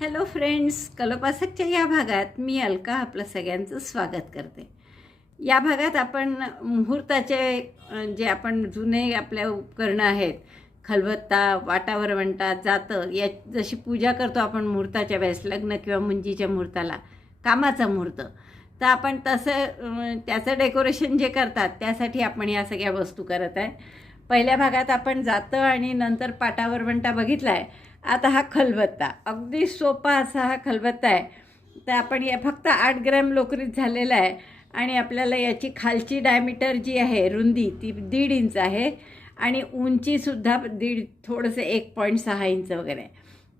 Hello friends, कलोपासकच्या या भागात मी अलका आपलं सगळ्यांचं स्वागत करते. या भागात आपण मुहूर्ताचे जे आपण जुने आपल्या उपकरणं आहेत, खलबत्ता, वाटावर वंटा, जातं, या जशी पूजा करतो आपण मुहूर्ताच्या वेळेस, लग्न किंवा मुंजीच्या मुहूर्ताला, कामाचा मुहूर्त, तर आपण तसं त्याचं डेकोरेशन जे करतात त्यासाठी आपण या सगळ्या वस्तू करत आहे. पहिल्या भागात आपण जातं आणि नंतर पाटावर वंटा बघितला आहे. आता हा खलबत्ता, अगदी सोपा असा हा खलबत्ता आहे. तर आपण या फक्त 8 ग्रॅम लोकरीत झालेला आहे आणि आपल्याला याची खालची डायमीटर जी आहे, रुंदी ती 1.5 इंच आहे आणि उंचीसुद्धा थोडंसं 1.6 इंच वगैरे.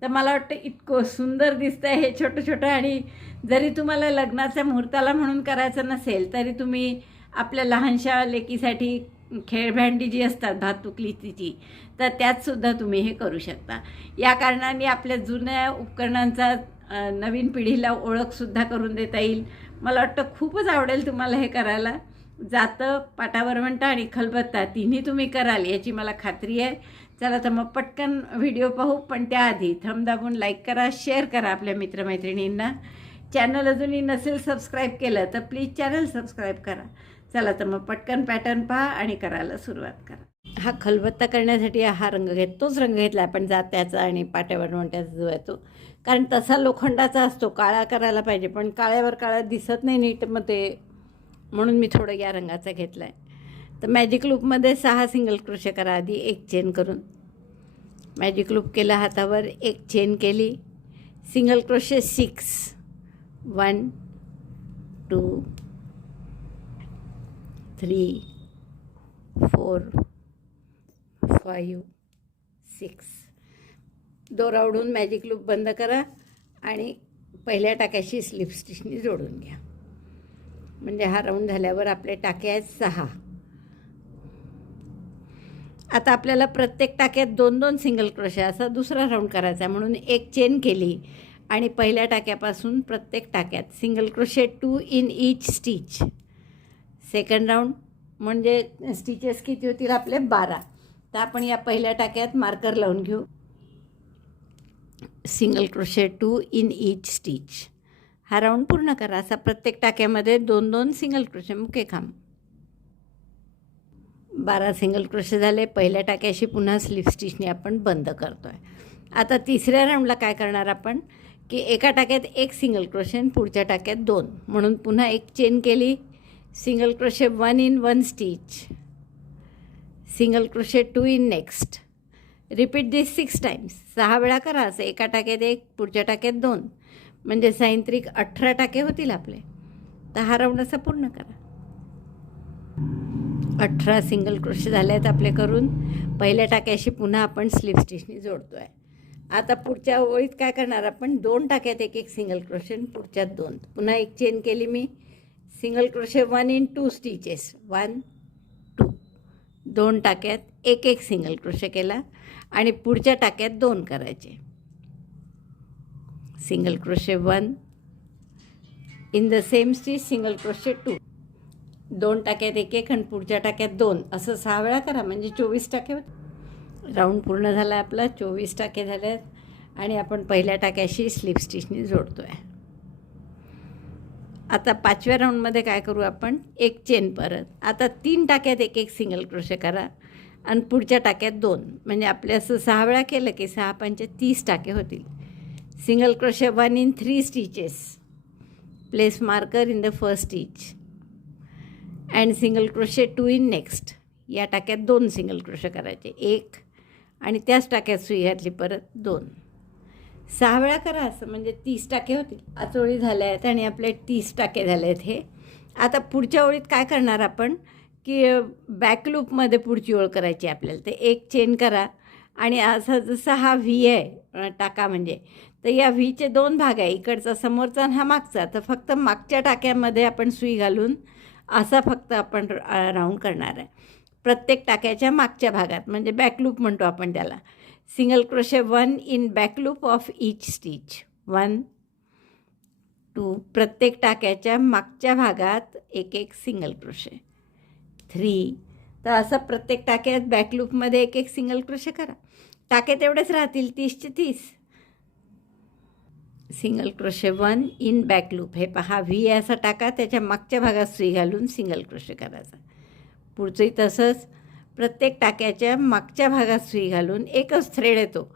तर मला वाटतं इतकं सुंदर दिसतं आहे हे छोटं छोटं. आणि जरी तुम्हाला लग्नाच्या मुहूर्ताला म्हणून करायचं नसेल तरी तुम्ही आपल्या लहानशा लेकीसाठी खेळभांडी जी असतात भातुकलीची, तर त्यातसुद्धा तुम्ही हे करू शकता. या कारणाने आपल्या जुन्या उपकरणांचा नवीन पिढीला ओळखसुद्धा करून देता येईल. मला वाटतं खूपच आवडेल तुम्हाला हे करायला. जातं, पाटावर वंटा आणि खलबत्ता तिन्ही तुम्ही कराल याची मला खात्री आहे. चला तर मग पटकन व्हिडिओ पाहू, पण त्याआधी थंब दाबून लाईक करा, शेअर करा आपल्या मित्रमैत्रिणींना. चॅनल अजूनही नसेल सबस्क्राईब केलं तर प्लीज चॅनल सबस्क्राईब करा. चला तर मग पटकन पॅटर्न पहा आणि करायला सुरुवात करा. हा खलबत्ता करण्यासाठी हा रंग तोच रंग घेतला आपण जात्याचा आणि पाट्यावर वंट्याचा जो आहे तो, कारण तसा लोखंडाचा असतो. काळा करायला पाहिजे पण काळ्यावर काळा दिसत नाही नीट, मग ते म्हणून मी थोडं या रंगाचा घेतला आहे. तर मॅजिक लूपमध्ये 6 सिंगल क्रोशे करा. आधी एक चेन करून मॅजिक लूप केला, हातावर एक चेन केली, सिंगल क्रोशे 6, 1 2 3 4 5 6. दोरा ओढून मॅजिक लूप बंद करा आणि पहिल्या टाक्याशी स्लिप स्टिचनी जोडून घ्या. म्हणजे हा राऊंड झाल्यावर आपले टाके आहेत 6. आता आपल्याला प्रत्येक टाक्यात 2-2 सिंगल क्रोशे असा दुसरा राऊंड करायचा आहे, म्हणून एक चेन केली आणि पहिल्या टाक्यापासून प्रत्येक टाक्यात single crochet 2 in each stitch. Second round म्हणजे स्टिचेस किती होतील आपले 12. तर आपण या पहिल्या टाक्यात मार्कर लावून घेऊ, single crochet 2 in each stitch. हा राऊंड पूर्ण करा. असा प्रत्येक टाक्यामध्ये 2-2 सिंगल क्रोशे मुके खांब. 12 सिंगल क्रोशे झाले. पहिल्या टाक्याशी पुन्हा स्लिप स्टिचने आपण बंद करतो आहे. आता तिसऱ्या राऊंडला काय करणार आपण की एका टाक्यात एक सिंगल क्रोशे आणि पुढच्या टाक्यात 2, म्हणून पुन्हा एक चेन केली, single crochet 1 in 1 stitch, single crochet 2 in next. Repeat this 6 times. 6 वेळा करा असं. एका टाक्यात 1, पुढच्या टाक्यात 2, म्हणजे सायंत्रिक 18 टाके होतील आपले. तर हा राऊंड असा पूर्ण करा. 18 सिंगल क्रोशे झाले आहेत आपले करून. पहिल्या टाक्याशी पुन्हा आपण स्लिप स्टिचनी जोडतो आहे. आता पुढच्या ओळीत काय करणार आपण, 2 टाक्यात एक सिंगल क्रोशे आणि पुढच्यात 2. पुन्हा एक चेन केली मी, सिंगल क्रोशे 1 इन 2 स्टिचेस, 1 2. 2 टाक्यात एक सिंगल क्रोशे केला आणि पुढच्या टाक्यात 2 करायचे. Single crochet 1 in the same stitch, single crochet 2. 2 टाक्यात एक आणि पुढच्या टाक्यात 2, असं 6 वेळा करा, म्हणजे 24 टाके होते. राऊंड पूर्ण झाला आपला. 24 टाके झाले आहेत आणि आपण पहिल्या टाक्याशी स्लिप स्टिचनी जोडतो आहे. आता 5व्या राऊंडमध्ये काय करू आपण, एक चेन परत. आता 3 टाक्यात एक सिंगल क्रोशे करा आणि पुढच्या टाक्यात 2, म्हणजे आपले असं 6 वेळा केलं की 6 पंचे 30 टाके होतील. Single crochet 1 in 3 stitches, place marker in the first stitch and single crochet 2 in next. या टाक्यात 2 सिंगल क्रोशे करायचे, 1 आणि त्याच टाक्यात सुई घातली परत 2. 6 वेळा करा असं, म्हणजे 30 टाके होतील. आज ओळी झाल्या आहेत आणि आपले 30 टाके झाले आहेत हे. आता पुढच्या ओळीत काय करणार आपण की बॅक लूपमध्ये पुढची ओळ करायची आपल्याला. ते एक चेन करा आणि असा जसा हा व्ही आहे टाका, म्हणजे तर या व्हीचे 2 भाग आहे, इकडचा समोरचा आणि हा मागचा. तर फक्त मागच्या टाक्यामध्ये आपण सुई घालून असा फक्त आपण राऊंड करणार आहे प्रत्येक टाक्याच्या मागच्या भागात, म्हणजे बॅक लूप म्हणतो आपण त्याला. Single crochet 1 in back loop of each stitch, 1 2. प्रत्येक टाक्याच्या मागच्या भागात एक सिंगल क्रोशे, 3. तर असं प्रत्येक टाक्यात बॅक लूपमध्ये एक सिंगल क्रोशे करा. टाके तेवढेच राहतील, 30चे 30. Single crochet 1 in back loop. हे पहा, व्ही असा टाका, त्याच्या मागच्या भागात सुई घालून सिंगल क्रोशे करायचा. पुढचंही तसंच प्रत्येक टाक्याच्या मागच्या भागात सुई घालून एकच थ्रेड येतो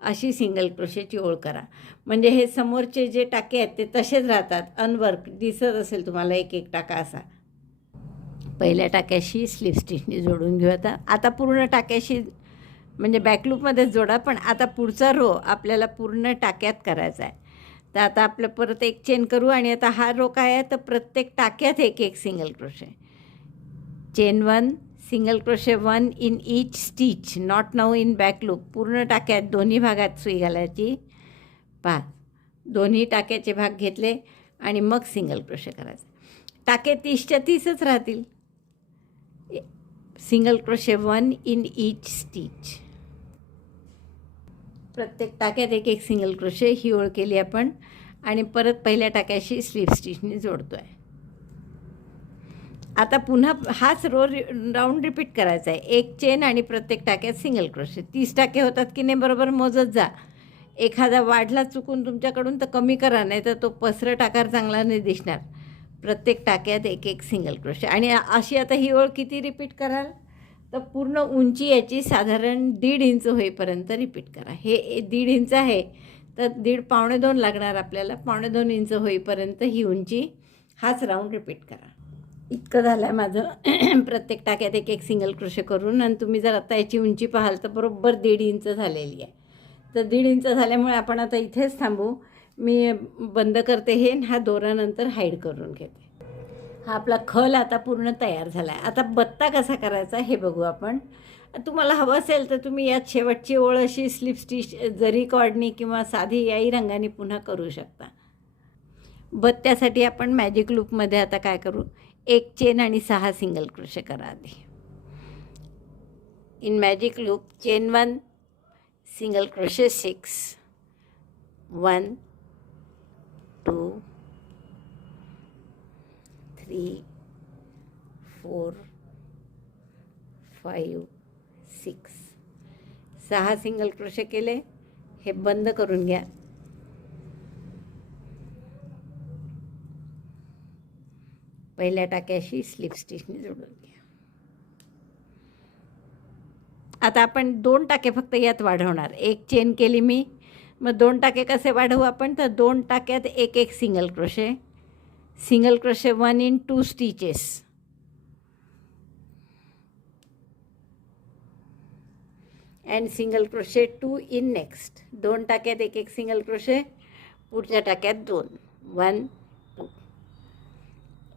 अशी सिंगल क्रोशेची ओळ करा. म्हणजे हे समोरचे जे टाके आहेत ते तसेच राहतात, अनवर्क दिसत असेल तुम्हाला एक एक टाका असा. पहिल्या टाक्याशी स्लिप स्टिचने जोडून घेऊ. आता पूर्ण टाक्याशी म्हणजे बॅकलूपमध्येच जोडा, पण आता पुढचा रो आपल्याला पूर्ण टाक्यात करायचा आहे. तर आता आपलं परत एक चेन करू आणि आता हा रो काय आहे, तर प्रत्येक टाक्यात एक एक single crochet. Chain 1, single crochet 1 in each stitch, not now in back loop. पूर्ण टाक्यात दोन्ही भागात सुई घालायची. 5 दोन्ही टाक्याचे भाग घेतले आणि मग सिंगल क्रोशे करायचे. टाके 30च्या 30च राहतील. Single crochet 1 in each stitch. प्रत्येक टाक्यात एक एक सिंगल क्रोशे ही ओळ केली आपण आणि परत पहिल्या टाक्याशी स्लिप स्टिचने जोडतो आहे. आता पुन्हा हाच रो राऊंड रिपीट करायचा आहे. एक चेन आणि प्रत्येक टाक्यात सिंगल क्रोशे. 30 टाके होतात की नाही बरोबर मोजत जा. एखादा वाढला चुकून तुमच्याकडून तर कमी करा, नाही तर तो पसरट आकार चांगला नाही दिसणार. प्रत्येक टाक्यात एक एक सिंगल क्रोशे. आणि अशी आता ही ओळ किती रिपीट कराल, तर पूर्ण उंची याची साधारण 1.5 इंच होईपर्यंत रिपीट करा. हे 1.5 इंच आहे तर 1.5 पावणे 2 लागणार आपल्याला. पावणे 2 इंच होईपर्यंत ही उंची हाच राऊंड रिपीट करा. इतकं झालं आहे माझं प्रत्येक टाक्यात एक एक सिंगल क्रोशे करून. आणि तुम्ही जर आता याची उंची पाहाल तर बरोबर 1.5 इंच झालेली आहे. तर 1.5 इंच झाल्यामुळे आपण आता इथेच थांबू. मी बंद करते हे, हा दोऱ्यानंतर हाईड करून घेते. हा आपला खल आता पूर्ण तयार झाला आहे. आता बत्ता कसा करायचा हे बघू आपण. तुम्हाला हवं असेल तर तुम्ही यात शेवटची ओळ अशी स्लिप स्टिच जरी कॉर्डनी किंवा साधी याही रंगाने पुन्हा करू शकता. बत्त्यासाठी आपण मॅजिक लूपमध्ये आता काय करू, एक चेन आणि 6 सिंगल क्रोशे करा आधी. In magic loop chain 1, single crochet 6, 1 2 3 4 5 6 6 single crochet केले. हे बंद करून घ्या. पहिल्या टाक्याशी स्लिप स्टिचने जोडून घ्या. आता आपण 2 टाके फक्त यात वाढवणार. एक चेन केली मी, मग 2 टाके कसे वाढवू आपण, तर 2 टाक्यात एक एक single crochet. Single crochet 1 in 2 stitches and single crochet 2 in next. 2 टाक्यात एक एक सिंगल क्रोशे, पुढच्या टाक्यात 2, 1 2.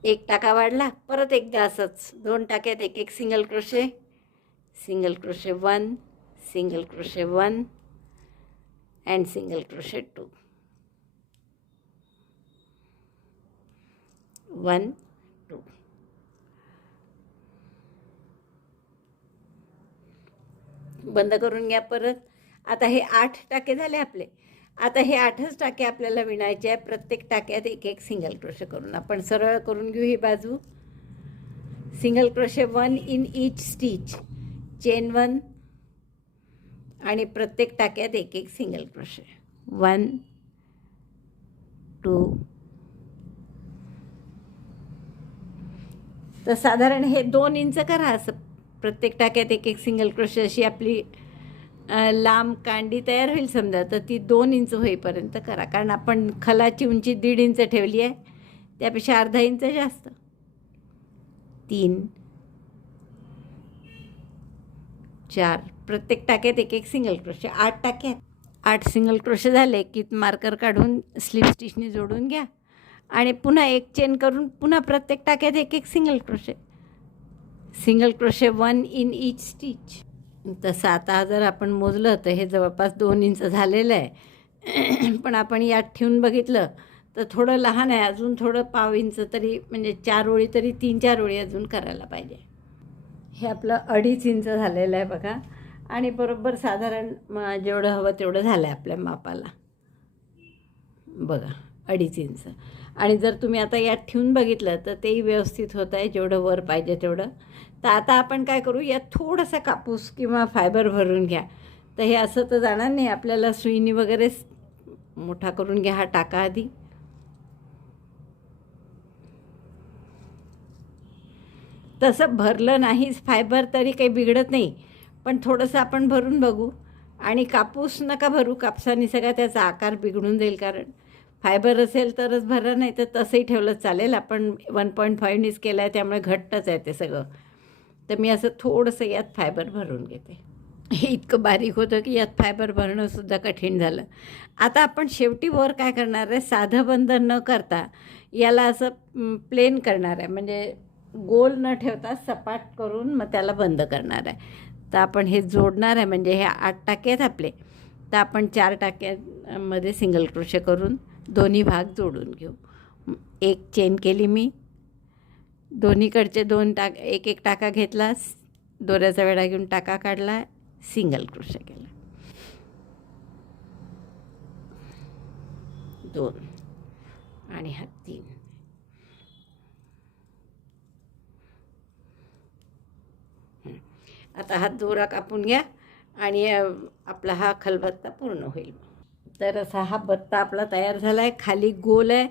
एक टाका वाढला, परत एकदा असंच 2 टाक्यात एक एक single crochet. Single crochet 1, single crochet 1 and single crochet 2, 1 2. बंद करून घ्या परत. आता हे 8 टाके झाले आपले. आता हे 8च टाके आपल्याला विणायचे आहे. प्रत्येक टाक्यात एक एक सिंगल क्रोशे करून आपण सरळ करून घेऊ ही बाजू. Single crochet 1 in each stitch, chain 1 आणि प्रत्येक टाक्यात एक एक सिंगल क्रोशे. 1 2. तर साधारण हे 2 इंच करा. असं प्रत्येक टाक्यात एक एक सिंगल क्रोशे अशी आपली लांब कांडी तयार होईल समजा. तर ती 2 इंच होईपर्यंत करा, कारण आपण खलाची उंची 1.5 इंच ठेवली आहे, त्यापेक्षा अर्धा इंच जास्त. 3 4. प्रत्येक टाक्यात एक एक सिंगल क्रोशे. 8 टाक्यात 8 सिंगल क्रोशे झाले की मार्कर काढून स्लिप स्टिचने जोडून घ्या आणि पुन्हा एक चेन करून पुन्हा प्रत्येक टाक्यात एक एक single crochet. Single crochet 1 in each stitch. तसं आता जर आपण मोजलं तर हे जवळपास 2 इंच झालेलं आहे. पण आपण यात ठेवून बघितलं तर थोडं लहान आहे, अजून थोडं पाव इंच तरी, म्हणजे 4 ओळी तरी 3-4 ओळी अजून करायला पाहिजे. हे आपलं 2.5 इंच झालेलं आहे बघा. आणि बरोबर साधारण जेवढं हवं तेवढं झालं आहे आपल्या मापाला बघा, 2.5 इंच. आणि जर तुम्ही आता यात ठेवून बघितलं तर तेही व्यवस्थित होत आहे, जेवढं वर पाहिजे तेवढं. तर आता आपण काय करू, यात थोडासा कापूस किंवा फायबर भरून घ्या. तर हे असं तर जाणार नाही, आपल्याला सुईनी वगैरे मोठा करून घ्या हा टाका आधी. तसं भरलं नाहीच फायबर तरी काही बिघडत नाही, पण थोडंसं आपण भरून बघू. आणि कापूस नका भरू, कापसाने सगळा त्याचा आकार बिघडून जाईल. कारण फायबर असेल तरच भरा, नाही तर तसंही ठेवलं चालेल. आपण 1.5नीच केलं आहे त्यामुळे घट्टच आहे ते सगळं. तर मी असं थोडंसं यात फायबर भरून घेते. हे इतकं बारीक होतं की यात फायबर भरणंसुद्धा कठीण झालं. आता आपण शेवटी वर काय करणार आहे, साधं बंद न करता याला असं प्लेन करणार आहे. म्हणजे गोल न ठेवता सपाट करून मग त्याला बंद करणार आहे. तर आपण हे जोडणार आहे. म्हणजे हे 8 टाके आहेत आपले, तर आपण 4 टाक्यांमध्ये सिंगल क्रोशे करून दोन्ही भाग जोडून घेऊ. एक चेन केली मी, दोन्हीकडचे 2 एक एक टाका घेतला, दोऱ्याचा वेढा घेऊन टाका काढला, सिंगल क्रोशे केला, 2 आणि हा 3. आता हा दोरा कापून घ्या आणि आपला हा खलबत्ता पूर्ण होईल. तर असा हा बत्ता आपला तयार झाला आहे. खाली गोल आहे.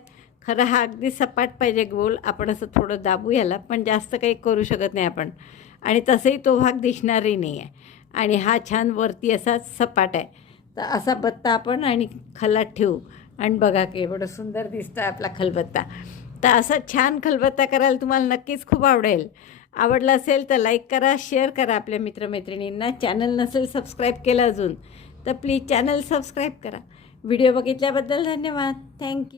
खरं हा अगदी सपाट पाहिजे गोल. आपण असं थोडं दाबू याला, पण जास्त काही करू शकत नाही आपण. आणि तसंही तो भाग दिसणारही नाही आहे. आणि हा छान वरती असा सपाट आहे. तर असा बत्ता आपण आणि खलात ठेवू आणि बघा की एवढं सुंदर दिसतं आपला खलबत्ता. तर असा छान खलबत्ता करायला तुम्हाला नक्कीच खूप आवडेल. आवडलं असेल तर लाईक करा, शेअर करा आपल्या मित्रमैत्रिणींना. चॅनल नसेल सबस्क्राईब केलं अजून तर प्लीज चॅनल सबस्क्राईब करा. व्हिडिओ बघितल्याबद्दल धन्यवाद. थँक्यू.